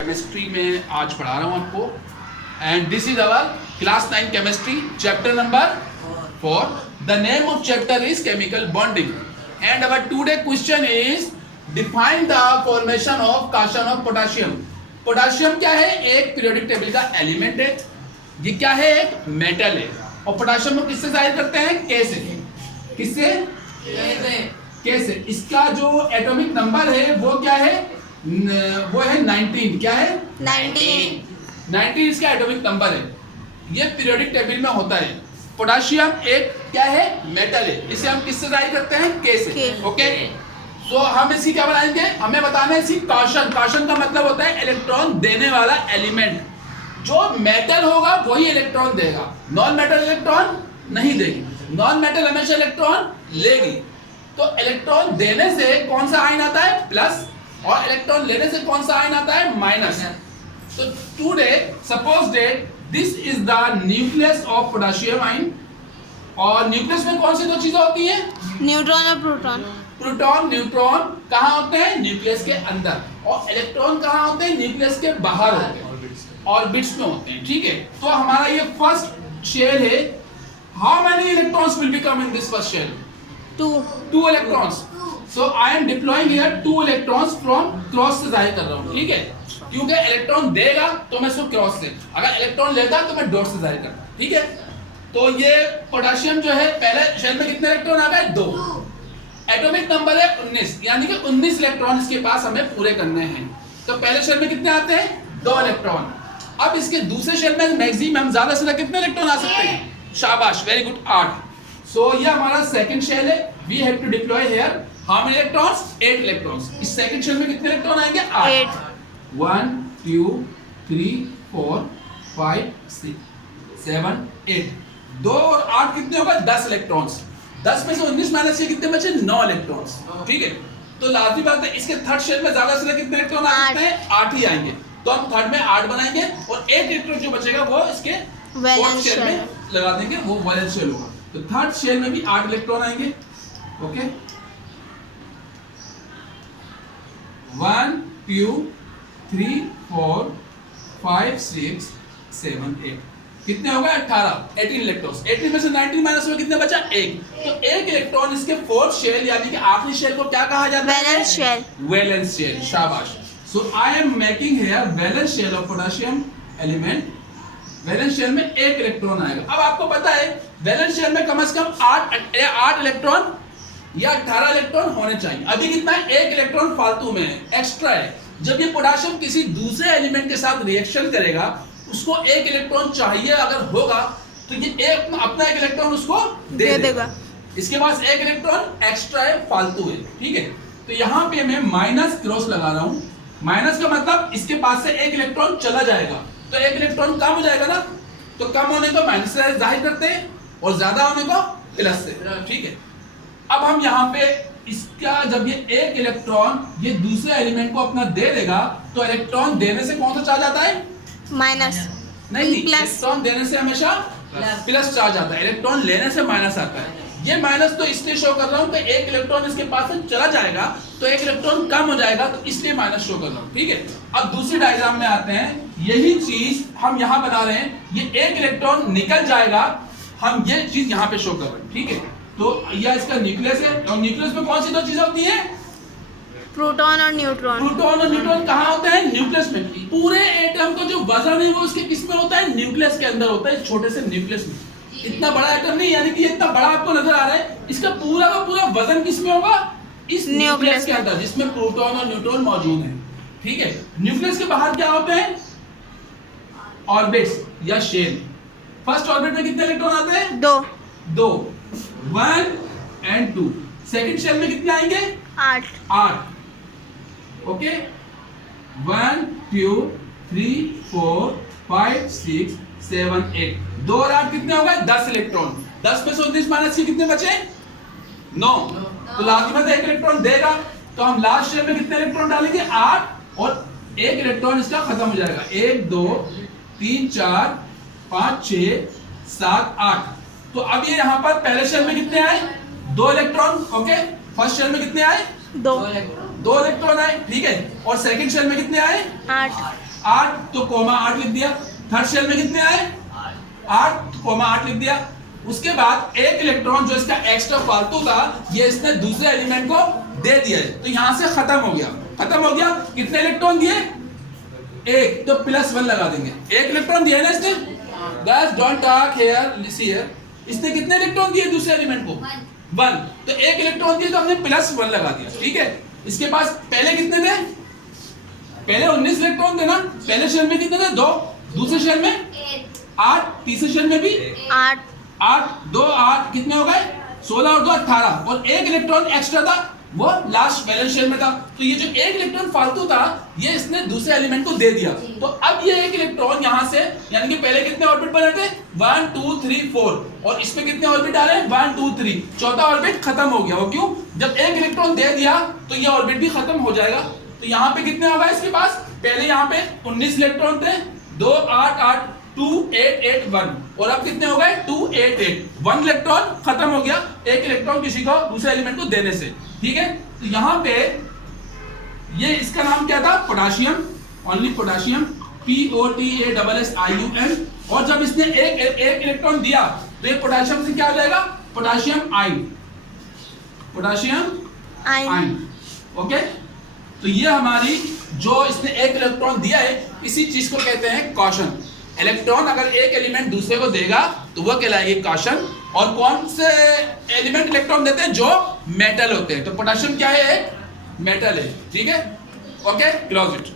Chemistry में आज पढ़ा रहा हूँ आपको and this is our class 9 chemistry chapter number 4. The name of chapter is chemical bonding and our today question is define the formation of caution of potassium. Potassium क्या है? एक periodic table का एलिमेंट है. ये क्या है? एक metal है. और पोटेशियम को किससे जाहिर करते हैं? के से. किससे? के से. इसका जो एटॉमिक नंबर है वो क्या है? वो है 19. क्या है? 19 इसका एटॉमिक नंबर है. ये पीरियोडिक टेबल में होता है. पोटेशियम एक क्या है? मेटल है. इसे हम किससे जाहिर करते हैं? के से. ओके. तो हम इसकी क्या बनाएंगे? हमें बताना है इसकी काशन. काशन का मतलब होता है इलेक्ट्रॉन देने वाला एलिमेंट. जो मेटल होगा वही इलेक्ट्रॉन देगा. नॉन मेटल इलेक्ट्रॉन नहीं देगी. नॉन मेटल हमेशा इलेक्ट्रॉन लेगी. तो इलेक्ट्रॉन देने से कौन सा आयन आता है? प्लस. और इलेक्ट्रॉन लेने से कौन सा आयन आता है? माइनस. तो today suppose that this is the nucleus of potassium ion. और न्यूक्लियस में कौन सी दो चीजें होती हैं? न्यूट्रॉन और प्रोटॉन. प्रोटॉन न्यूट्रॉन कहाँ होते हैं? न्यूक्लियस के अंदर. और इलेक्ट्रॉन कहाँ होते हैं? न्यूक्लियस के बाहर होते हैं. ऑर्बिट्स में होते हैं. ठीक है. तो हमारा ये फर्स्ट शेल है. How many electrons will be come in this first shell? 2 electrons. So I am deploying here 2 electrons from cross से जाहिर कर रहा हूँ. ठीक है. क्योंकि इलेक्ट्रॉन देगा तो मैं इसको क्रॉस से, अगर इलेक्ट्रॉन लेता तो मैं डॉट से जाहिर करता. ठीक है. तो ये पोटेशियम जो है पहले शेल में कितने इलेक्ट्रॉन आ गए? 2. एटॉमिक नंबर है 19, यानी कि 19 इलेक्ट्रॉन इसके पास हमें पूरे करने हैं. तो पहले शेल में कितने आते हैं? 2 इलेक्ट्रॉन. अब इसके दूसरे शेल में मैक्सिमम ज्यादा से ज्यादा कितने इलेक्ट्रॉन आ सकते हैं? शाबाश, वेरी गुड, 8. सो ये हमारा सेकंड शेल है. We have to deploy here how many electrons? 8 electrons. इस सेकंड शेल में कितने इलेक्ट्रॉन आएंगे? 8. 1 2 3 4 5 6 7 8. 2 और 8 कितने होगा? 10 इलेक्ट्रॉन्स. 10 में से 19 माइनस किए कितने बचे? 9 इलेक्ट्रॉन्स. ठीक है. तो लाजमी बात है इसके थर्ड शेल में ज्यादा से कितने इलेक्ट्रॉन आ सकते हैं? 8 ही आएंगे. तो हम थर्ड में 8 बनाएंगे और 8 इलेक्ट्रॉन जो बचेगा वो इसके फोर्थ शेल में लगा देंगे. वो वैलेंस शेल होगा. तो थर्ड शेल में भी 8 इलेक्ट्रॉन आएंगे. ओके. 1 2 3 4 5 6 7 8. कितने हो गए? 18 इलेक्ट्रॉन्स. 18 में से 19 माइनस में कितने बचा? 1. तो 1 इलेक्ट्रॉन इसके फोर्थ शेल यानी कि आखिरी शेल को क्या कहा जाता है? Valence shell. Valence shell. शाबाश. So I am making here valence shell of potassium element. Valence shell में 1 इलेक्ट्रॉन आएगा. अब आपको पता है वैलेंस शेल में कम से कम 8 इलेक्ट्रॉन या 18 इलेक्ट्रॉन होने चाहिए. अभी कितना है? 1 इलेक्ट्रॉन फालतू में है, एक्स्ट्रा है. जब ये पोटेशियम किसी दूसरे एलिमेंट के साथ रिएक्शन करेगा उसको 1 इलेक्ट्रॉन चाहिए. अगर होगा तो ये अपना 1 इलेक्ट्रॉन उसको दे देगा. इसके पास 1 इलेक्ट्रॉन एक्स्ट्रा है, फालतू है. ठीक है. तो यहाँ पे मैं माइनस क्रॉस लगा रहा हूँ. माइनस का मतलब इसके पास से 1 इलेक्ट्रॉन चला जाएगा तो 1 इलेक्ट्रॉन कम हो जाएगा ना. तो कम होने को माइनस से जाहिर करते हैं और ज्यादा होने को प्लस से. ठीक है. अब हम यहाँ पे इसका जब ये 1 इलेक्ट्रॉन ये दूसरे एलिमेंट को अपना दे देगा तो इलेक्ट्रॉन देने से कौन सा चार्ज आता है? माइनस. नहीं, प्लस. इलेक्ट्रॉन देने से हमेशा प्लस चार्ज आता है. इलेक्ट्रॉन लेने से माइनस आता है. ये माइनस तो इसलिए शो कर रहा हूँ कि 1 इलेक्ट्रॉन इसके पास से चला जाएगा तो 1 इलेक्ट्रॉन कम हो जाएगा तो इसलिए माइनस शो कर रहा हूँ. ठीक है. अब दूसरी डायग्राम में आते हैं. यही चीज हम यहाँ बना रहे हैं. ये 1 इलेक्ट्रॉन निकल जाएगा, हम ये चीज यहाँ पे शो कर रहे हैं. ठीक है. तो यह इसका न्यूक्लियस है. और न्यूक्लियस में कौन सी दो चीजें होती हैं? प्रोटॉन और न्यूट्रॉन. प्रोटॉन और न्यूट्रॉन कहाँ होते हैं? न्यूक्लियस में. पूरे एटम का जो वजन है वो उसके किस में होता है? न्यूक्लियस के अंदर होता है, छोटे से न्यूक्लियस में. इतना बड़ा एटम नहीं, यानी कि इतना बड़ा आपको नजर आ रहा है. इसका पूरा का पूरा वजन किस में होगा? इस न्यूक्लियस के अंदर, जिसमें प्रोटॉन और न्यूट्रॉन मौजूद है. ठीक है. न्यूक्लियस के बाहर क्या होते हैं? ऑर्बिट्स या शेल. फर्स्ट ऑर्बिट में कितने इलेक्ट्रॉन आते हैं? 2. 1 and 2. सेकंड शेल में कितने आएंगे? 8. ओके. 1 2 3 4 5 6 7 8. 2 और 8 कितने हो गए? 10 इलेक्ट्रॉन. 10 में से 19 माइनस कितने बचे? 9. तो लास्ट में 1 इलेक्ट्रॉन देगा तो हम लास्ट शेल में कितने इलेक्ट्रॉन डालेंगे? 8. और 1 इलेक्ट्रॉन इसका खत्म हो जाएगा. 1 2 3 4 5 6 7 8. तो अब ये यहाँ पर पहले शेल में कितने आए? 2 इलेक्ट्रॉन. ओके. फर्स्ट शेल में कितने आए? 2 इलेक्ट्रॉन आए. ठीक है. और सेकंड शेल में कितने आए? 8. 8 तो कोमा 8 लिख दिया। थर्ड शेल में कितने आए 8 कोमा 8 लिख दिया। उसके बाद एक इलेक्ट्रॉन जो इसका एक्स्ट्रा फालतू था ये इसने दूसरे एलिमेंट को दे दिया है, तो यहां से खत्म हो गया। खत्म हो गया, कितने इलेक्ट्रॉन दिए एक, तो +1 लगा देंगे। एक इलेक्ट्रॉन दिया है ना इसने, guys don't talk here, see here, इसने कितने इलेक्ट्रॉन दिए दूसरे एलिमेंट को 1, तो एक इलेक्ट्रॉन दिए तो हमने +1 लगा दिया, ठीक है। इसके पास पहले कितने थे, पहले 19 इलेक्ट्रॉन थे ना, पहले शेल में कितने थे 2, दूसरे शेल में 8, तीसरे शेल में भी 8 8 2 8 कितने हो गए 16 और 2 18, और एक इलेक्ट्रॉन एक्स्ट्रा था वो लास्ट बैलेंस शेल में था, तो ये जो एक इलेक्ट्रॉन फालतू था ये इसने दूसरे एलिमेंट को दे दिया। तो अब ये एक इलेक्ट्रॉन यहां से, यानी कि पहले कितने ऑर्बिट बने थे 1 2 3 4, और इसमें कितने ऑर्बिट आ रहे हैं 1 2 3, चौथा ऑर्बिट खत्म हो गया। वो क्यों, जब एक इलेक्ट्रॉन दे दिया तो ये ऑर्बिट भी खत्म हो जाएगा। तो यहाँ पे कितने होगा इसके पास, पहले यहाँ पे 19 इलेक्ट्रॉन थे, 2 8 8 2 8 8 1, और अब कितने हो गए 2 8 8, 1 इलेक्ट्रॉन खत्म हो गया एक इलेक्ट्रॉन किसी को दूसरे एलिमेंट को देने से, ठीक है। तो यहाँ पे ये इसका नाम क्या था पोटाशियम, ओनली पोटाशियम, POTASSIUM, और जब इसने एक इलेक्ट्रॉन दिया तो ये पोटाशियम से क्या हो जाएगा potassium ion, potassium ion, okay. तो ये हमारी जो इसने एक इलेक्ट्रॉन दिया है इसी चीज को कहते हैं कॉशन। इलेक्ट्रॉन अगर एक एलिमेंट दूसरे को देगा तो वो कहलाएगी कॉशन। और कौन से एलिमेंट इलेक्ट्रॉन देते हैं, जो मेटल होते हैं, तो पोटेशियम क्या है एक मेटल है, ठीक है, ओके, क्लोज इट।